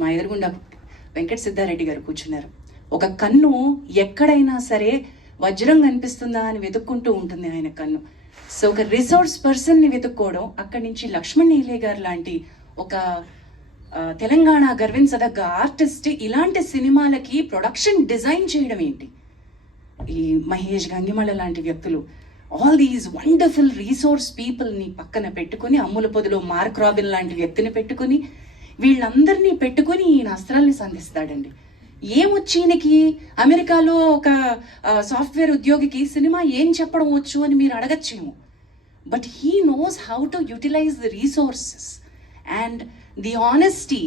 మా ఎదురుగుండా వెంకట సిద్ధారెడ్డి గారు కూర్చున్నారు. ఒక కన్ను ఎక్కడైనా సరే వజ్రం కనిపిస్తుందా అని వెతుక్కుంటూ ఉంటుంది ఆయన కన్ను. సో ఒక రిసోర్స్ పర్సన్ని వెతుక్కోవడం, అక్కడి నుంచి లక్ష్మణ్ నీలే గారు లాంటి ఒక తెలంగాణ గర్వించదగ్గ ఆర్టిస్ట్ ఇలాంటి సినిమాలకి ప్రొడక్షన్ డిజైన్ చేయడం ఏంటి, ఈ మహేష్ గంగిమళ్ళ లాంటి వ్యక్తులు, ఆల్ దీస్ వండర్ఫుల్ రీసోర్స్ పీపుల్ని పక్కన పెట్టుకుని, అమ్ముల పొదిలో మార్క్ రాబిన్ లాంటి వ్యక్తిని పెట్టుకుని, వీళ్ళందరినీ పెట్టుకుని ఈయన అస్త్రాల్ని సంధిస్తాడండి. ఏమొచ్చి ఈయనకి అమెరికాలో ఒక సాఫ్ట్వేర్ ఉద్యోగికి సినిమా ఏం చెప్పడం వచ్చు అని మీరు అడగచ్చేమో, but he knows how to utilise the resources and the honesty.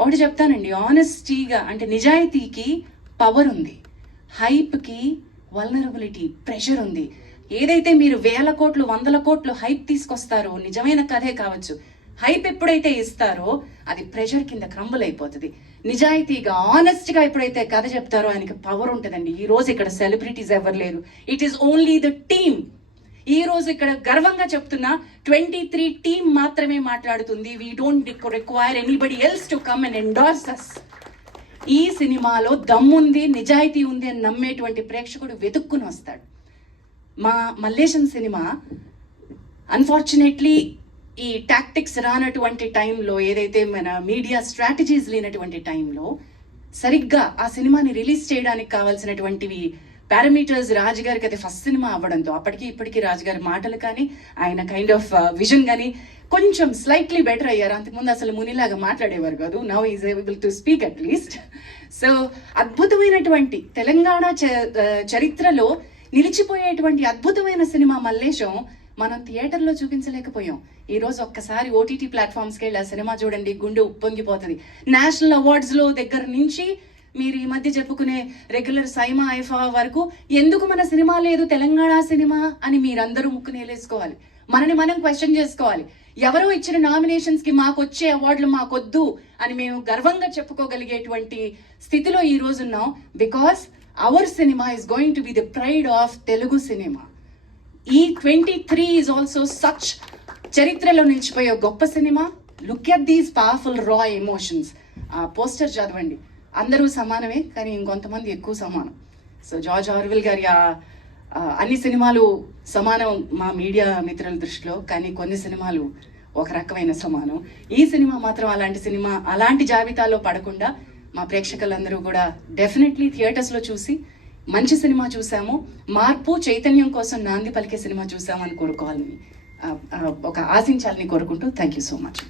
ఒకటి చెప్తానండి, ఆనెస్టీగా అంటే నిజాయితీకి పవర్ ఉంది, హైప్కి వల్నరబిలిటీ, ప్రెషర్ ఉంది. ఏదైతే మీరు 1000 కోట్లు 100 కోట్లు హైప్ తీసుకొస్తారో, నిజమైన కథే కావచ్చు, హైప్ ఎప్పుడైతే ఇస్తారో అది ప్రెషర్ కింద క్రంబుల్ అయిపోతుంది. నిజాయితీగా ఆనెస్ట్గా ఎప్పుడైతే కథ చెప్తారో ఆయనకి పవర్ ఉంటుందండి. ఈ రోజు ఇక్కడ సెలబ్రిటీస్ ఎవరు లేరు, it is only the team. ఈ రోజు ఇక్కడ గర్వంగా చెప్తున్నా 23 టీమ్ మాత్రమే మాట్లాడుతుంది. We don't require anybody else to come and endorse us. ఈ సినిమాలో దమ్ముంది, నిజాయితీ ఉంది అని నమ్మేటువంటి ప్రేక్షకుడు వెతుక్కుని వస్తాడు. మా మల్లేశం సినిమా అన్ఫార్చునేట్లీ ఈ టాక్టిక్స్ రానటువంటి టైంలో, ఏదైతే మన మీడియా స్ట్రాటజీస్ లేనటువంటి టైంలో సరిగ్గా ఆ సినిమాని రిలీజ్ చేయడానికి కావాల్సినటువంటివి పారామీటర్స్ రాజుగారికి అది ఫస్ట్ సినిమా అవ్వడంతో, అప్పటికి ఇప్పటికీ రాజుగారి మాటలు కానీ ఆయన కైండ్ ఆఫ్ విజన్ కానీ కొంచెం స్లైట్లీ బెటర్ అయ్యారు. అంతకుముందు అసలు మునిలాగా మాట్లాడేవారు కాదు, now is able to speak at least. So అద్భుతమైనటువంటి తెలంగాణ చరిత్రలో నిలిచిపోయేటువంటి అద్భుతమైన సినిమా మల్లేశం మనం థియేటర్లో చూపించలేకపోయాం. ఈరోజు ఒక్కసారి ఓటీటీ ప్లాట్ఫామ్స్కి వెళ్ళి ఆ సినిమా చూడండి, గుండె ఉప్పొంగిపోతుంది. నేషనల్ అవార్డ్స్లో దగ్గర నుంచి మీరు ఈ మధ్య చెప్పుకునే రెగ్యులర్ సైమా ఐఫా వరకు ఎందుకు మన సినిమా లేదు తెలంగాణ సినిమా అని మీరందరూ ముక్కునేలేసుకోవాలి. మనని మనం క్వశ్చన్ చేసుకోవాలి. ఎవరో ఇచ్చిన నామినేషన్స్కి మాకు వచ్చే అవార్డులు మాకొద్దు అని మేము గర్వంగా చెప్పుకోగలిగేటువంటి స్థితిలో ఈ రోజు ఉన్నాం. Because our cinema is going to be the pride of Telugu cinema. ఈ 23 ఈజ్ ఆల్సో సచ్ చరిత్రలో నిలిచిపోయే గొప్ప cinema. Look at these powerful రా ఎమోషన్స్. ఆ పోస్టర్ చదవండి, అందరూ సమానమే కానీ ఇంకొంతమంది ఎక్కువ సమానం. సో జార్జ్ ఆర్వెల్ గారి అన్ని సినిమాలు సమానం మా మీడియా మిత్రుల దృష్టిలో, కానీ కొన్ని సినిమాలు ఒక రకమైన సమానం. ఈ సినిమా మాత్రం అలాంటి సినిమా, అలాంటి జాబితాలో పడకుండా మా ప్రేక్షకులందరూ కూడా డెఫినెట్లీ థియేటర్స్లో చూసి మంచి సినిమా చూసాము, మార్పు చైతన్యం కోసం నాంది పలికే సినిమా చూసామని కోరుకోవాలని, ఒక ఆశించాలని కోరుకుంటూ థ్యాంక్ యూ సో మచ్.